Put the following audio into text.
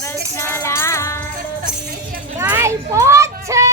કૃષ્ણ લાલ છે.